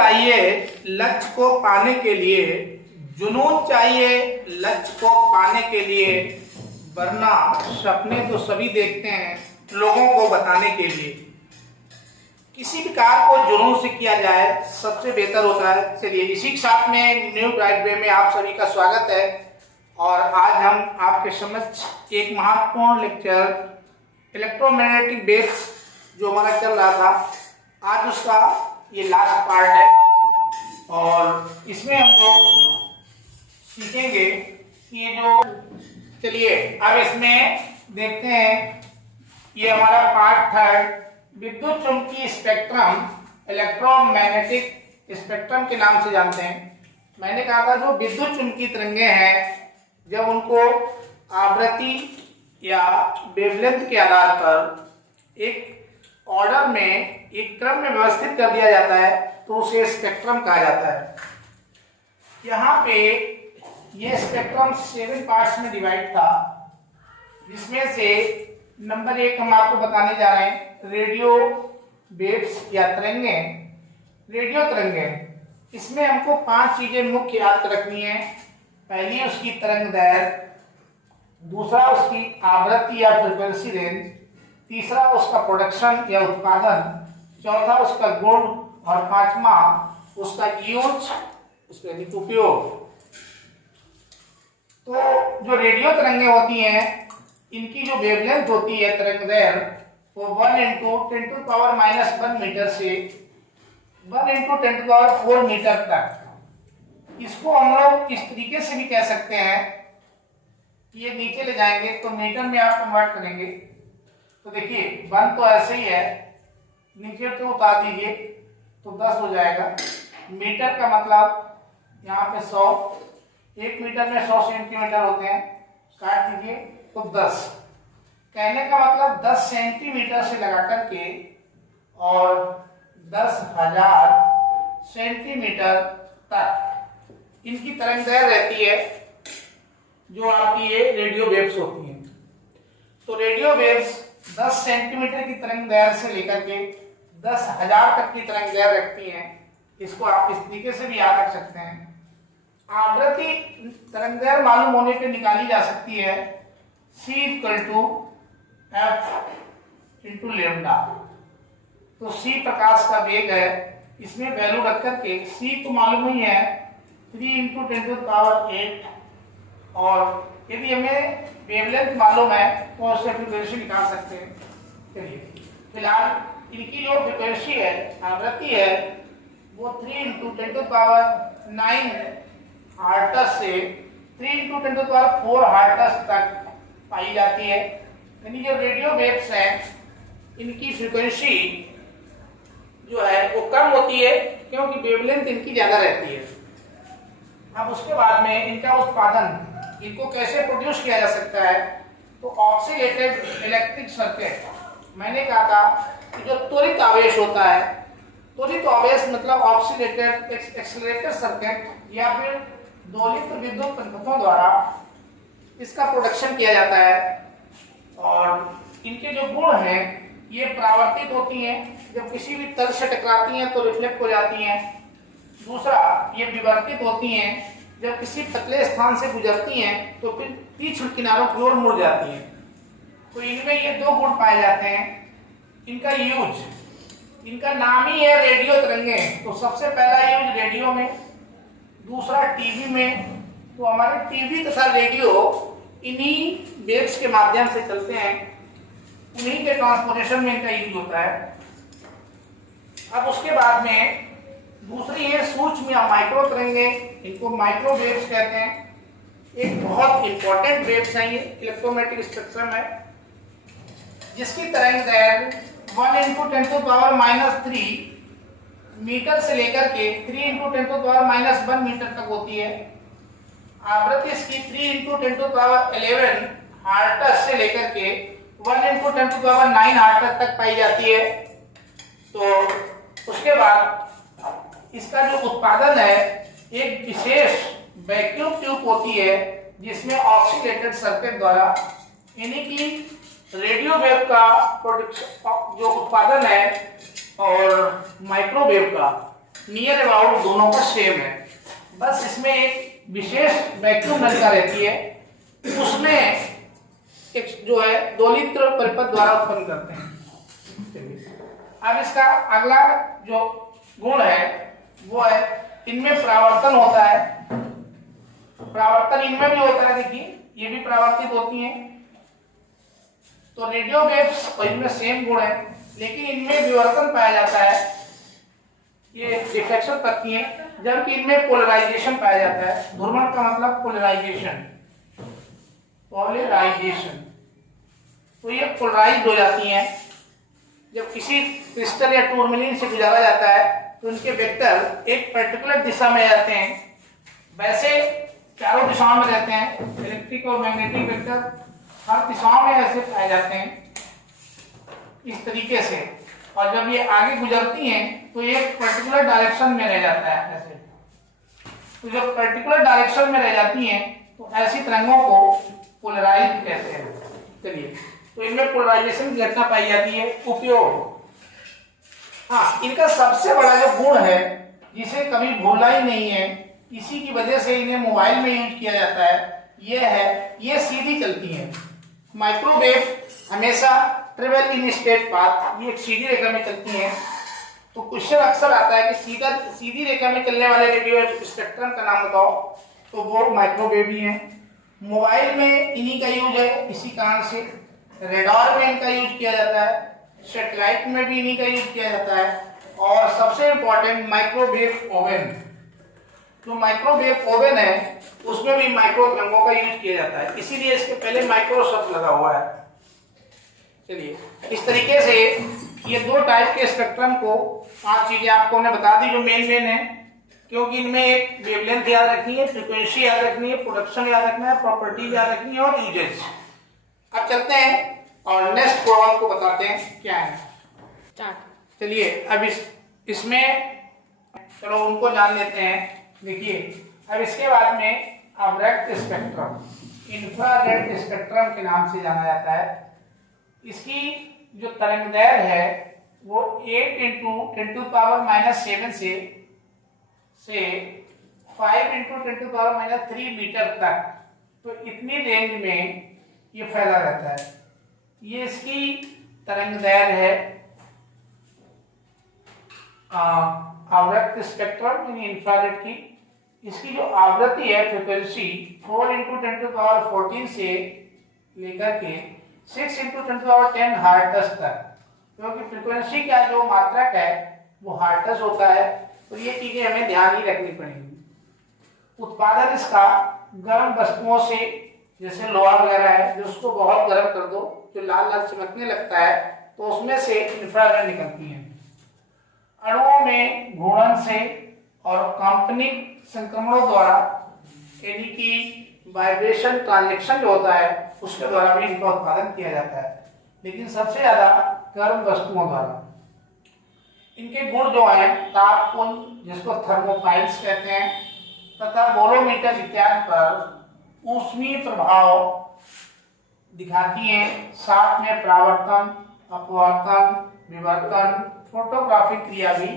चाहिए लक्ष्य को पाने के लिए, जुनून चाहिए लक्ष्य को पाने के लिए, वरना सपने तो सभी देखते हैं लोगों को बताने के लिए। किसी भी कार्य को जुनून से किया जाए सबसे बेहतर होता है। चलिए, इसी के साथ में न्यू ब्राइट वे में आप सभी का स्वागत है। और आज हम आपके समक्ष एक महत्वपूर्ण लेक्चर इलेक्ट्रोमैग्नेटिक वेव्स जो हमारा चल रहा था, आज उसका ये लास्ट पार्ट है। और इसमें हम लोग सीखेंगे कि ये जो, चलिए अब इसमें देखते हैं, ये हमारा पार्ट थर्ड, विद्युत चुंबकीय स्पेक्ट्रम, इलेक्ट्रोमैग्नेटिक स्पेक्ट्रम के नाम से जानते हैं। मैंने कहा था जो विद्युत चुंबकीय तरंगे हैं, जब उनको आवृत्ति या वेवलेंथ के आधार पर एक ऑर्डर में, एक क्रम में व्यवस्थित कर दिया जाता है तो उसे स्पेक्ट्रम कहा जाता है। यहाँ पे ये स्पेक्ट्रम 7 पार्ट्स में डिवाइड था, जिसमें से नंबर 1 हम आपको बताने जा रहे हैं रेडियो वेव्स या तरंगे। रेडियो तरंगे, इसमें हमको 5 चीजें मुख्य याद रखनी है। पहली उसकी तरंग दैर्घ्य, दूसरा उसकी आवृत्ति या फ्रीक्वेंसी रेंज, तीसरा उसका प्रोडक्शन या उत्पादन, चौथा उसका गुण और पांचवा उसका यूज, उसका उपयोग। तो जो रेडियो तरंगे होती हैं, इनकी जो वेवलेंथ होती है तरंग दैर्घ्य, वो 1 × 10⁻⁻1 मीटर से 1 × 10⁻⁴ मीटर तक। इसको हम लोग इस तरीके से भी कह सकते हैं कि ये नीचे ले जाएंगे तो मीटर में आप कन्वर्ट करेंगे तो देखिए 1 तो ऐसे ही है, नीचे तो उतार दीजिए तो 10 हो जाएगा। मीटर का मतलब यहाँ पे 100, 1 मीटर में 100 सेंटीमीटर होते हैं, काट दीजिए तो 10। कहने का मतलब 10 सेंटीमीटर से लगा करके और 10,000 सेंटीमीटर तक इनकी तरंग दैर्घ्य रहती है, जो आपकी ये रेडियो वेव्स होती हैं। तो रेडियो वेव्स 10 सेंटीमीटर की तरंग दैर्घ्य से लेकर के 10,000 तक की तरंग दैर्घ्य रखती हैं। इसको आप इस तरीके से भी याद रख सकते हैं। आवृत्ति तरंग दैर्घ्य मालूम होने पे निकाली जा सकती है, C = F × लैम्डा। तो C प्रकाश का वेग है, इसमें वैल्यू रख करके C तो मालूम ही है 3 × 10⁸ और यदि हमें वेवलेंथ मालूम है तो उससे फ्रीक्वेंसी निकाल सकते हैं। चलिए, फिलहाल इनकी जो फ्रीक्वेंसी है, आवृत्ति है, वो 3 × 10⁹ हर्ट्ज से 3 × 10⁴ हर्ट्ज तक पाई जाती है। यानी जो रेडियो वेव्स हैं, इनकी फ्रीक्वेंसी जो है वो कम होती है क्योंकि वेवलेंथ इनकी ज्यादा रहती है। अब उसके बाद में इनका उत्पादन, इनको कैसे प्रोड्यूस किया जा सकता है, तो ऑक्सीलेटेड इलेक्ट्रिक सर्किट। मैंने कहा था कि जो त्वरित आवेश होता है, त्वरित आवेश मतलब ऑक्सीलेटेड एक्सेलरेटेड सर्किट या फिर दोलित विद्युत पदार्थों द्वारा इसका प्रोडक्शन किया जाता है। और इनके जो गुण हैं, ये परावर्तित होती हैं, जब किसी भी तल से टकराती हैं तो रिफ्लेक्ट हो जाती हैं। दूसरा, ये विवर्तित होती हैं, जब किसी पतले स्थान से गुजरती हैं तो फिर तीक्ष्ण किनारों की ओर मुड़ जाती हैं। तो इनमें ये 2 गुण पाए जाते हैं। इनका यूज, इनका नाम ही है रेडियो तरंगे, तो सबसे पहला यूज रेडियो में, दूसरा टीवी में। तो हमारे टीवी तथा रेडियो इन्हीं वेव्स के माध्यम से चलते हैं, उन्हीं के ट्रांसपोर्टेशन में इनका यूज होता है। अब उसके बाद में दूसरी है सूक्ष्म या माइक्रो तरंगे, इनको माइक्रो वेव्स कहते हैं। एक बहुत इंपॉर्टेंट वेव्स है, ये इलेक्ट्रोमैग्नेटिक स्पेक्ट्रम है, जिसकी तरंग दैर्घ्य 1 × 10⁻³ मीटर से लेकर के 3 × 10⁻⁻1 मीटर तक होती है। आवृत्ति इसकी 3 × 10⁻11 हर्ट्ज से लेकर के 1 × 10⁹ हर्ट्ज तक पाई जाती है। तो उसके बाद इसका जो उत्पादन है, एक विशेष वैक्यूम ट्यूब होती है, जिसमें ऑक्सीलेटेड सर्किट द्वारा इन्हीं की रेडियो वेव का प्रोडक्शन, जो उत्पादन है, और माइक्रोवेव का नियर अबाउट दोनों का सेम है, बस इसमें एक विशेष वैक्यूम नलिका रहती है, उसमें एक जो है दोलित्र परिपथ द्वारा उत्पन्न करते हैं। अब इसका अगला जो गुण है वो है इनमें परावर्तन होता है। परावर्तन इनमें भी होता है, देखिए ये भी परावर्तित होती हैं। तो रेडियो वेव्स इनमें सेम गुण है, लेकिन इनमें विवर्तन पाया जाता है, ये डिफ्लेक्शन करती है, जबकि इनमें पोलराइजेशन पाया जाता है। ध्रुवण का मतलब पोलराइजेशन, पोलराइजेशन। तो ये पोलराइज्ड हो जाती हैं। जब किसी क्रिस्टल या टूरमेलिन से गुजारा जाता है तो उनके वेक्टर एक पर्टिकुलर दिशा में जाते हैं, वैसे चारों दिशाओं में रहते हैं। इलेक्ट्रिक और मैग्नेटिक वेक्टर हर दिशाओं में ऐसे पाए जाते हैं इस तरीके से, और जब ये आगे गुजरती हैं तो ये पर्टिकुलर डायरेक्शन में रह जाता है ऐसे। तो जब पर्टिकुलर डायरेक्शन में रह जाती हैं तो ऐसी तरंगों को पोलराइज कहते हैं। चलिए, तो इनमें पोलराइजेशन की घटना पाई जाती है। उपयोग, हाँ, इनका सबसे बड़ा जो गुण है जिसे कभी भूलना ही नहीं है, इसी की वजह से इन्हें मोबाइल में यूज किया जाता है, ये है ये सीधी चलती हैं। माइक्रोवेव हमेशा ट्रेवल इन स्ट्रेट पाथ, ये एक सीधी रेखा में चलती हैं। तो क्वेश्चन अक्सर आता है कि सीधी रेखा में चलने वाले रेडियो स्पेक्ट्रम का नाम बताओ, तो वो माइक्रोवेव ही है। मोबाइल में इन्हीं का यूज है, इसी कारण से रेडार में इनका यूज किया जाता है, सैटेलाइट में भी इन्हीं का यूज किया जाता है, और सबसे इंपॉर्टेंट माइक्रोवेव ओवन, जो माइक्रोवेव ओवन है उसमें भी माइक्रो तरंगों का यूज किया जाता है, इसीलिए इसके पहले माइक्रो शब्द लगा हुआ है। चलिए, इस तरीके से ये दो टाइप के स्पेक्ट्रम को 5 चीजें आपको हमने बता दी जो मेन है, क्योंकि इनमें एक वेवलेंथ याद रखनी है, फ्रीक्वेंसी याद रखनी है, प्रोडक्शन याद रखना है, प्रॉपर्टी याद रखनी है और यूजेज। अब चलते हैं और नेक्स्ट प्रॉब्लम को बताते हैं क्या है। चलिए, अब इसमें चलो उनको जान लेते हैं। देखिए, अब इसके बाद में अवरक्त स्पेक्ट्रम, इंफ्रारेड स्पेक्ट्रम के नाम से जाना जाता है। इसकी जो तरंगदैर्घ्य है वो 8 × 10⁻⁷ से 5 × 10⁻³ मीटर तक, तो इतनी रेंज में ये फैला रहता है। ये इसकी तरंगदैर्घ्य है। आवृत्त स्पेक्ट्रम यानी इंफ्रारेड की, इसकी जो आवृत्ति है फ्रीक्वेंसी 4 × 10⁻14 से लेकर के 6 × 10⁻10 हर्ट्ज तक, क्योंकि फ्रीक्वेंसी का जो मात्रक है वो हर्ट्ज होता है, तो ये चीजें हमें ध्यान ही रखनी पड़ेंगी। उत्पादन इसका गर्म वस्तुओं से, जैसे लोहा वगैरह है, जो उसको बहुत गर्म कर दो जो लाल लाल चमकने लगता है, तो उसमें से इंफ्रारेड निकलती हैं। अणुओं में घूर्णन से और काल्पनिक संक्रमणों द्वारा, यानी कि वाइब्रेशन ट्रांजैक्शन जो होता है उसके द्वारा भी इनका उत्पादन किया जाता है, लेकिन सबसे ज्यादा गर्म वस्तुओं द्वारा। इनके गुण जो हैं, तापपुंज जिसको थर्मोपाइल्स कहते हैं, तथा बोरोमीटर इत्यादि पर ऊष्मीय प्रभाव दिखाती हैं। साथ में परावर्तन, अपवर्तन, विवर्तन, फोटोग्राफिक क्रिया भी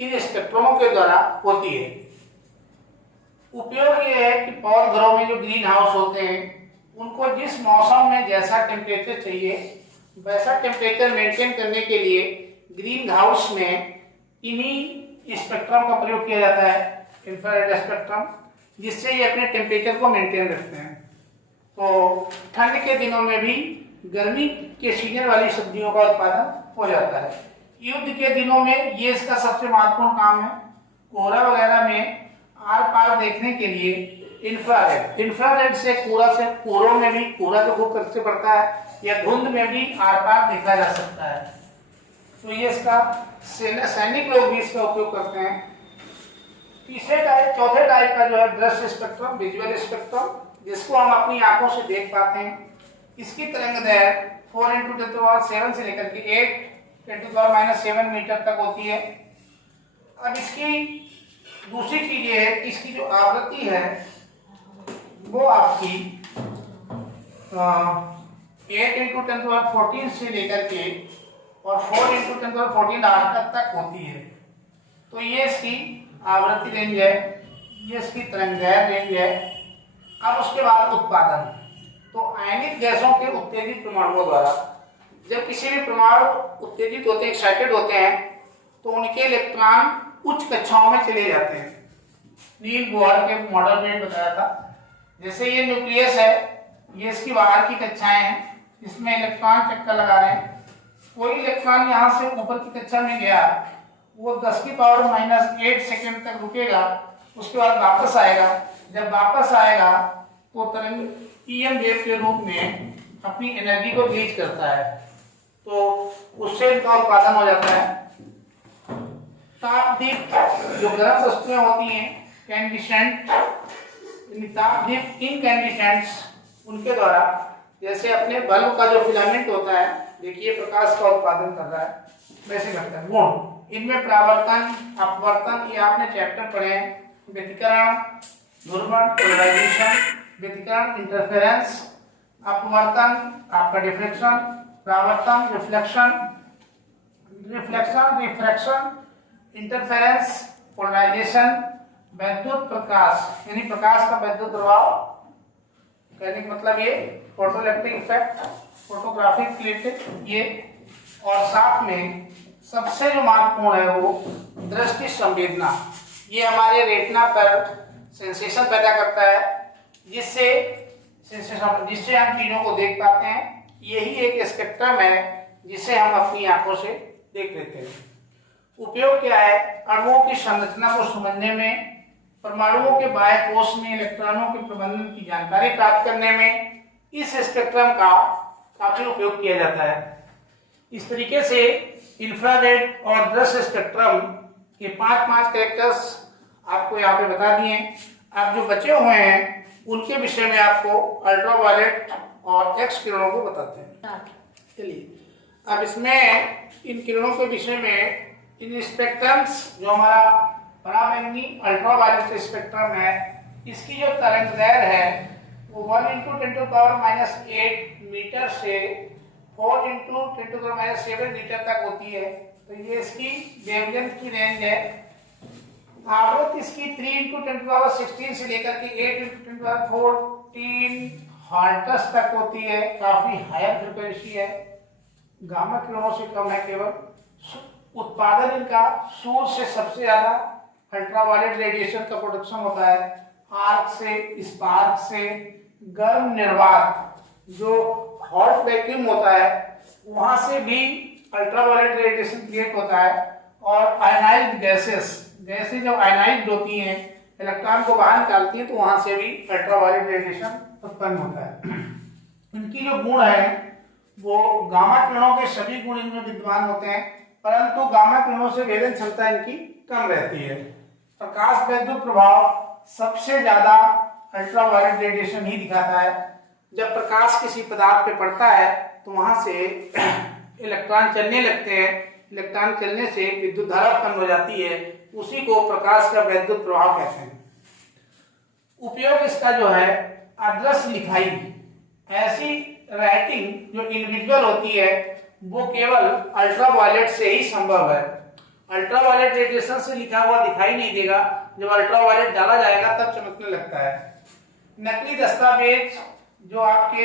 इन स्पेक्ट्रमों के द्वारा होती है। उपयोग ये है कि पौध घरों में जो ग्रीन हाउस होते हैं उनको जिस मौसम में जैसा टेम्परेचर चाहिए वैसा टेम्परेचर मेंटेन करने के लिए ग्रीन हाउस में इन्हीं स्पेक्ट्रम का प्रयोग किया जाता है, इंफ्रारेड स्पेक्ट्रम, जिससे ये अपने टेम्परेचर को मेंटेन रखते हैं। तो ठंड के दिनों में भी गर्मी के सीजन वाली सब्जियों का उत्पादन हो जाता है। युद्ध के दिनों में ये इसका सबसे महत्वपूर्ण काम है। कोहरा वगैरह में आर पार देखने के लिए इंफ्रारेड से कोहरों में भी, कोहरा जो खूब तरह से पड़ता है, या धुंध में भी आर पार देखा जा सकता है। तो ये इसका सैनिक लोग भी इसका उपयोग करते हैं। चौथे टाइप का जो है दृश्य स्पेक्ट्रम, विजुअल स्पेक्ट्रम, जिसको हम अपनी आंखों से देख पाते हैं। इसकी तरंगदैर्घ्य 4 × 10⁻7 से लेकर के 8 × 10⁻7 मीटर तक होती है। अब इसकी दूसरी चीज ये है कि इसकी जो आवृत्ति है वो आपकी 8 × 10⁻14 से लेकर के और 4 × 10⁻14 तक होती है। तो ये इसकी आवृत्ति रेंज है, ये इसकी तरंगदैर्घ्य रेंज है। अब उसके बाद उत्पादन। तो आयनिक गैसों के उत्तेजित परमाणुओं द्वारा जब किसी भी परमाणु उत्तेजित होते हैं, एक्साइटेड होते हैं, तो उनके इलेक्ट्रॉन उच्च कक्षाओं में चले जाते हैं। नील बोहर के मॉडल में बताया था। जैसे ये न्यूक्लियस है, ये इसकी बाहर की कक्षाएं हैं, इसमें इलेक्ट्रॉन चक्कर लगा रहे हैं। कोई इलेक्ट्रॉन यहाँ से ऊपर की कक्षा में गया, वो 10⁻⁻8 सेकंड तक रुकेगा, उसके बाद वापस आएगा। जब वापस आएगा तो तरंग ईएम वेव के रूप में अपनी एनर्जी को रिलीज करता है, तो उससे इनका उत्पादन हो जाता है। तापदीप जो गर्म वस्तुएं होती हैं, कैंडिसेंट, तापदीप इनकैंडिसेंट्स, उनके द्वारा जैसे अपने बल्ब का जो फिलामेंट होता है, देखिए प्रकाश का उत्पादन कर रहा है, वैसे करता है। गुण इनमें परावर्तन, अपवर्तन, ये आपने चैप्टर पढ़े हैं। व्यतिकरण, ध्रुवण, पोलराइजेशन, व्यतिकरण इंटरफेरेंस, अपवर्तन आपका डिफ्लेक्शन, परावर्तन reflection, reflection refraction, interference, polarisation, वैद्युत प्रकाश यानी प्रकाश का वैद्युत प्रभाव, कहने का मतलब ये फोटोइलेक्ट्रिक इफेक्ट, फोटोग्राफिक रिलेटेड ये, और साथ में सबसे जो महत्वपूर्ण है वो दृष्टि संवेदना। ये हमारे रेटिना पर सेंसेशन पैदा करता है, जिससे हम चीजों को देख पाते हैं। यही एक स्पेक्ट्रम है जिसे हम अपनी आंखों से देख लेते हैं। उपयोग क्या है? अणुओं की संरचना को समझने में, परमाणुओं के बाह्य कोश में इलेक्ट्रॉनों के प्रबंधन की जानकारी प्राप्त करने में इस स्पेक्ट्रम का काफी उपयोग किया जाता है। इस तरीके से इंफ्रारेड और दृश्य स्पेक्ट्रम के 5 कैरेक्टर्स आपको यहाँ पे बता दिए। आप जो बचे हुए हैं उनके विषय में आपको अल्ट्रावायलेट और एक्स किरणों को बताते हैं। चलिए, अब इसमें इन किरणों के विषय में, इन स्पेक्ट्रम्स जो हमारा पराबैंगनी अल्ट्रावायलेट स्पेक्ट्रम है, इसकी जो तरंगदैर्घ्य है वो 1 × 10⁻⁸ मीटर से 4 × 10⁻7 मीटर तक होती है। तो ये इसकी वेवलेंथ की रेंज है। आवृत्ति इसकी 3 × 10⁻16 से लेकर के 8 × 10⁻14 हर्ट्ज तक होती है। काफी हायर फ्रीक्वेंसी है, गामा किरणों से कम है केवल। उत्पादन इनका सूर्य से सबसे ज्यादा अल्ट्रावायलेट रेडिएशन का प्रोडक्शन होता है। आर्क से, स्पार्क से, गर्म निर्वात जो हॉट वैक्यूम होता है वहां से भी अल्ट्रावायलेट रेडिएशन क्रिएट होता है। और आयनाइज्ड गैसेस जब आयनाइज्ड होती हैं, इलेक्ट्रॉन को बाहर निकालती हैं, तो वहां से भी अल्ट्रावायलेट रेडिएशन उत्पन्न होता है। इनकी जो गुण है वो गामा किरणों के सभी गुण इनमें विद्यमान होते हैं, परंतु गामा किरणों से वेधन क्षमता इनकी कम रहती है। प्रकाश वैद्युत प्रभाव सबसे ज्यादा अल्ट्रावायलेट रेडिएशन ही दिखाता है। जब प्रकाश किसी पदार्थ पे पड़ता है तो वहां से इलेक्ट्रॉन चलने लगते हैं। इलेक्ट्रॉन चलने से विद्युत धारा उत्पन्न हो जाती है, उसी को प्रकाश का वैद्युत प्रभाव कहते हैं। उपयोग इसका जो है, अदृश्य लिखाई, ऐसी राइटिंग जो इनविजिबल होती है वो केवल अल्ट्रावायलेट से ही संभव है। अल्ट्रावायलेट रेडिएशन से लिखा हुआ दिखाई नहीं देगा, जब अल्ट्रावायलेट डाला जाएगा तब चमकने लगता है। नकली दस्तावेज जो आपके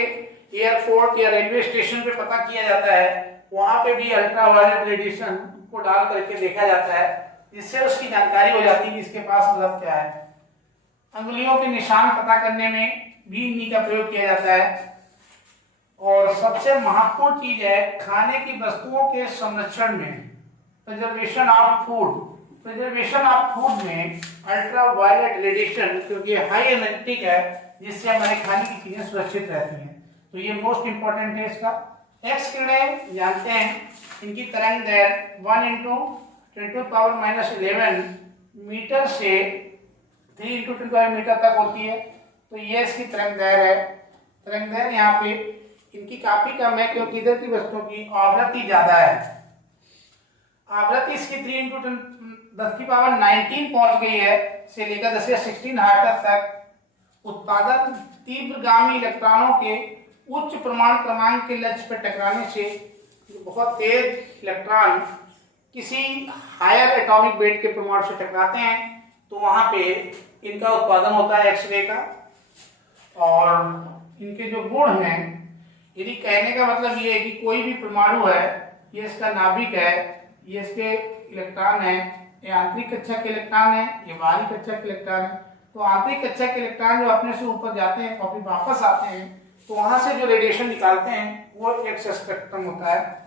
एयरपोर्ट या रेलवे स्टेशन पे पता किया जाता है, वहां पे भी अल्ट्रावायलेट रेडिएशन को डाल करके देखा जाता है, जिससे उसकी जानकारी हो जाती है कि इसके पास मतलब क्या है। अंगुलियों के निशान पता करने में भी इन्हीं का प्रयोग किया जाता है। और सबसे महत्वपूर्ण चीज है, खाने की वस्तुओं के संरक्षण में, प्रिजर्वेशन ऑफ फूड में अल्ट्रावायलेट रेडिएशन, क्योंकि हाई एनर्जेटिक है, जिससे हमारे खाने की चीजें सुरक्षित रहती हैं, तो ये मोस्ट इंपॉर्टेंट है इसका। एक्स किरणें जानते हैं, इनकी तरंगदैर्घ्य 1 × 10⁻11 मीटर से 3 × 10 मीटर तक होती है। तो ये इसकी तरंगदैर्घ्य है। तरंगदैर्घ्य यहाँ पे इनकी काफी कम है, क्योंकि इधर की वस्तुओं की आवृत्ति ज्यादा है। आवृत्ति इसकी 3 × 10⁻19 पहुंच गई है, से लेकर 10⁻16 हर्ट्ज तक। उत्पादन तीव्रगामी इलेक्ट्रॉनों के उच्च परमाणु क्रमांक के लक्ष्य पर टकराने से बहुत तेज इलेक्ट्रॉन किसी हायर एटॉमिक वेट के परमाणु से टकराते हैं तो वहां पे इनका उत्पादन होता है एक्सरे का। और इनके जो गुण हैं, यदि कहने का मतलब ये है कि कोई भी परमाणु है, ये इसका नाभिक है, ये इसके इलेक्ट्रॉन है, ये आंतरिक कक्षा के इलेक्ट्रॉन है, ये बाहरी कक्षा के इलेक्ट्रॉन है। तो आंतरिक कक्षा के इलेक्ट्रॉन जो अपने से ऊपर जाते हैं और फिर वापस आते हैं तो वहां से जो रेडिएशन निकालते हैं वो एक्स स्पेक्ट्रम होता है।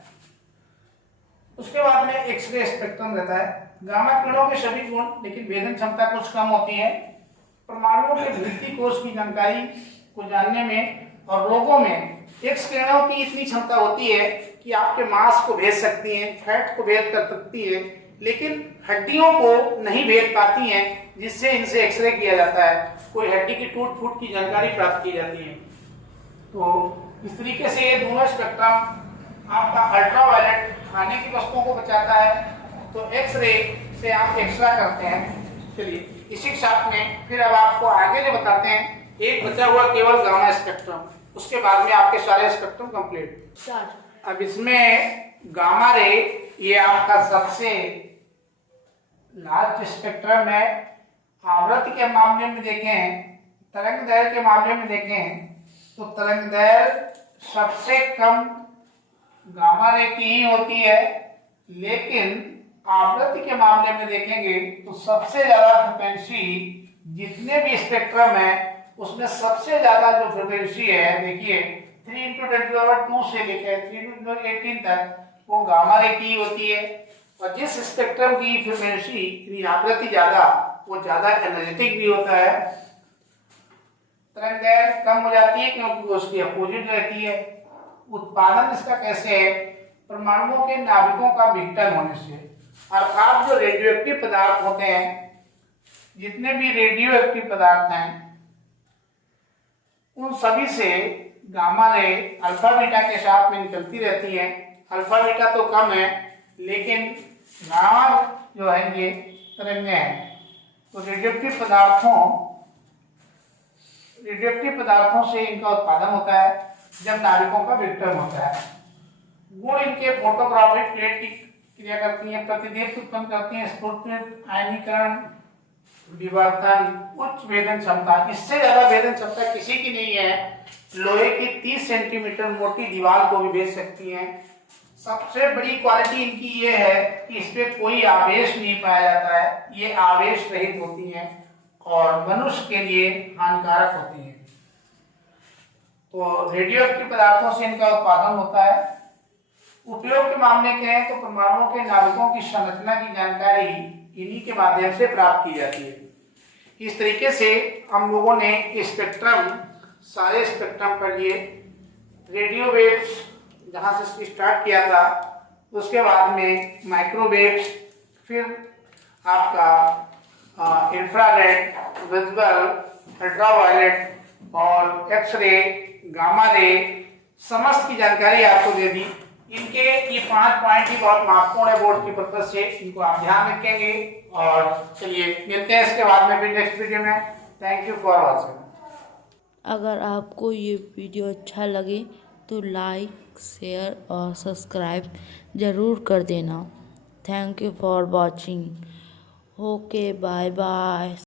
उसके बाद में एक्सरे स्पेक्ट्रम रहता है। गामा किरणों के सभी गुण, लेकिन भेदन क्षमता कुछ कम होती है। परमाणुओं के भीतरी कोश की जानकारी को जानने में और रोगों में एक्स किरणों की इतनी क्षमता होती है कि आपके मांस को भेद सकती है, फैट को भेद कर सकती है, लेकिन हड्डियों को नहीं भेद पाती हैं, जिससे इनसे एक्सरे किया जाता है। कोई हड्डी की टूट फूट की जानकारी प्राप्त की जाती है। तो इस तरीके से ये दोनों स्पेक्ट्रम आपका अल्ट्रावायलेट खाने की वस्तुओं को बचाता है, तो एक्सरे से आप एक्सरा करते हैं। चलिए इसी के साथ में फिर अब आपको आगे जो बताते हैं, एक बचा हुआ केवल गामा स्पेक्ट्रम, उसके बाद में आपके सारे स्पेक्ट्रम कंप्लीट। अब इसमें गामा रे ये आपका सबसे लार्ज स्पेक्ट्रम है। आवृत्ति के मामले में देखें, तरंग दैर्घ्य के मामले में देखें तो तरंग दैर्घ्य सबसे कम गामा रे की ही होती है, लेकिन आवृत्ति के मामले में देखेंगे तो सबसे ज्यादा फ्रिक्वेंसी जितने भी स्पेक्ट्रम है उसमें सबसे ज्यादा जो फ्रिक्वेंसी है, देखिए 3 × 10⁻² से लेकर 3 × 10⁻18 तक वो गामा रे की होती है। और जिस स्पेक्ट्रम की फ्रिक्वेंसी आवृत्ति ज्यादा, वो ज्यादा एनर्जेटिक भी होता है। तरंग दैर्घ्य कम हो जाती है क्योंकि वो उसकी अपोजिट रहती है। उत्पादन इसका कैसे है? परमाणुओं के नाभिकों का विघटन होने से, अर्थात जो रेडियो एक्टिव पदार्थ होते हैं, जितने भी रेडियो एक्टिव पदार्थ हैं, उन सभी से गामा रे अल्फा बीटा के साथ में निकलती रहती है। अल्फा बीटा तो कम है, लेकिन गामा जो है ये तरंगें हैं। तो रेडियोएक्टिव पदार्थों से इनका उत्पादन होता है जब नाभिकों का विघटन होता है। गुण इनके फोटोग्राफिक प्लेट की क्रिया करती हैं, प्रतिदीप्त उत्पन्न करती हैं, स्फुटन, आयनीकरण, विवर्तन, उच्च भेदन क्षमता। इससे ज्यादा भेदन क्षमता किसी की नहीं है। लोहे की 30 सेंटीमीटर मोटी दीवार को भी भेद सकती हैं। सबसे बड़ी क्वालिटी इनकी ये है कि इसमें कोई आवेश नहीं पाया जाता है, ये आवेश रहित होती हैं और मनुष्य के लिए हानिकारक होती हैं। तो रेडियोएक्टिव पदार्थों से इनका उत्पादन होता है। उपयोग के मामले कहें तो परमाणुओं के नाभिकों की संरचना की जानकारी इन्हीं के माध्यम से प्राप्त की जाती है। इस तरीके से हम लोगों ने स्पेक्ट्रम, सारे स्पेक्ट्रम पर लिए। रेडियो वेव्स जहाँ से स्टार्ट किया था, उसके बाद में माइक्रोवेव्स, फिर आपका इंफ्रारेड, विजुअल, अल्ट्रावायलेट और एक्सरे, गामा रे, समस्त की जानकारी आपको दे दी। इनके ये 5 पॉइंट ही बहुत महत्वपूर्ण है बोर्ड की पर्पज से, इनको आप ध्यान रखेंगे। और चलिए मिलते हैं इसके बाद में फिर नेक्स्ट वीडियो में। Thank you for watching. अगर आपको ये वीडियो अच्छा लगे तो लाइक, शेयर और सब्सक्राइब ज़रूर कर देना। Thank you for watching. Okay, bye bye.